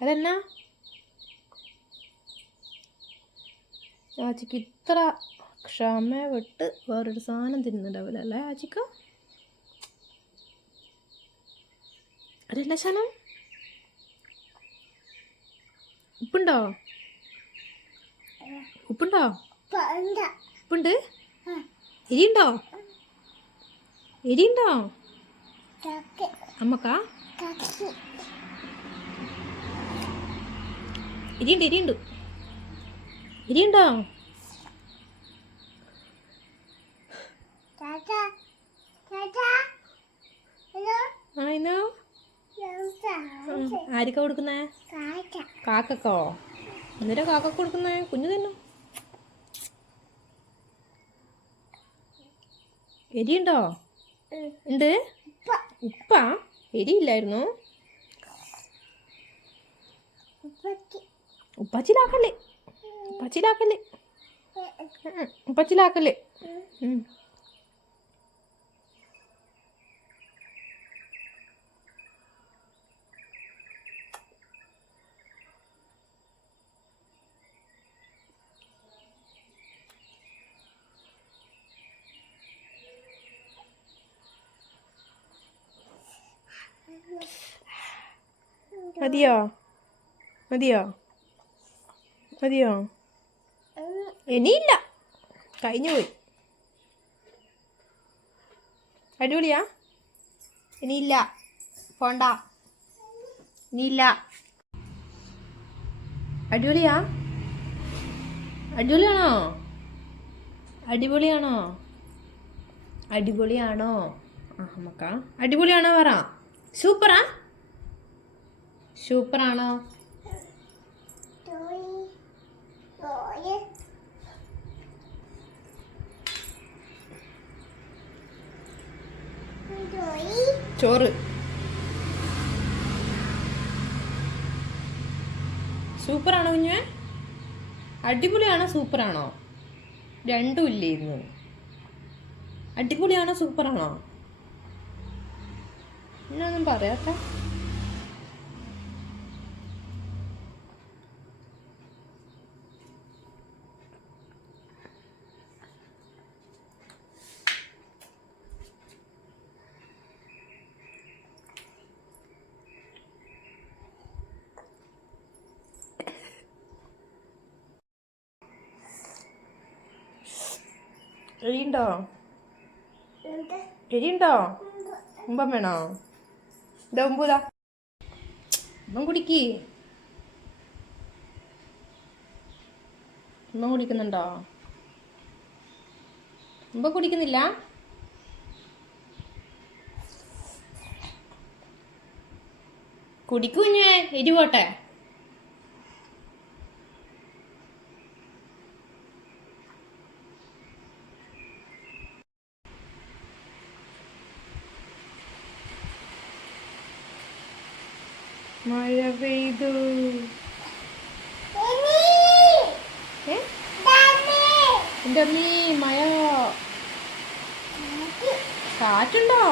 അതെന്നാ? ആച്ചിക്ക് ഇത്ര ക്ഷമ വിട്ട് വേറൊരു സാധനം തിന്നുന്നുണ്ടാവില്ല അല്ലേ ആച്ചിക്ക അതെന്നാ ശനം ഉപ്പുണ്ടോ? ഉപ്പുണ്ടോ? ഉപ്പുണ്ട്. എരിയുണ്ടോ? എരിയുണ്ടോ? അമ്മക്കാ? എരിയുണ്ട് ഇരിയുണ്ട്. ഇരിയുണ്ടോ? ആരിക്കാ കൊടുക്കുന്നേ? കാക്കക്കോ? എന്നിട്ട് കാക്ക കൊടുക്കുന്നേ? കുഞ്ഞു തിന്നു. എരിയുണ്ടോ? ഉണ്ട് ഉപ്പ? എരിയില്ലായിരുന്നു. ഉപ്പച്ചിലാക്കല്ലേ ഉപ്പച്ചിലാക്കല്ലേ ഉപ്പച്ചിലാക്കല്ലേ മതിയോ? മതിയോ? മതിയോ? ഇനിയില്ല. കഴിഞ്ഞു പോയി. അടിപൊളിയാ? ഇനിയില്ല. പോണ്ട. ഇനിയില്ല. അടിപൊളിയാ? അടിപൊളിയാണോ? അടിപൊളിയാണോ? അടിപൊളിയാണോ? ആ നമുക്കാ അടിപൊളിയാണോ പറ. സൂപ്പറാ? സൂപ്പറാണോ? ചോറ്. സൂപ്പറാണോ കുഞ്ഞു അടിപൊളിയാണോ സൂപ്പറാണോ? രണ്ടും ഇല്ലായിരുന്നു അടിപൊളിയാണോ സൂപ്പറാണോ? എന്നൊന്നും പറയാത്ത. എരിയുണ്ടോ? എഴുതിണ്ടോ ഉമ്പം വേണോ? ഇതാ. ഉമ്പൂതാ ഉമ്പം കുടിക്ക്. ഉമ്മം കുടിക്കുന്നുണ്ടോ? ഉമ്പം കുടിക്കുന്നില്ല? ഞാൻ എരിവോട്ടെ മഴ പെയ്തു. എന്റെ അമ്മീ മഴ. കാറ്റുണ്ടോ?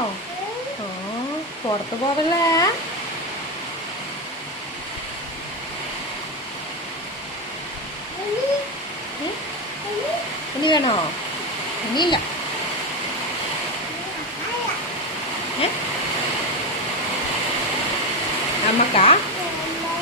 ഓ പുറത്ത് പോവല്ലേ? ഇനി വേണോ? ഇനിയില്ല ഏ അമ്മക്കാ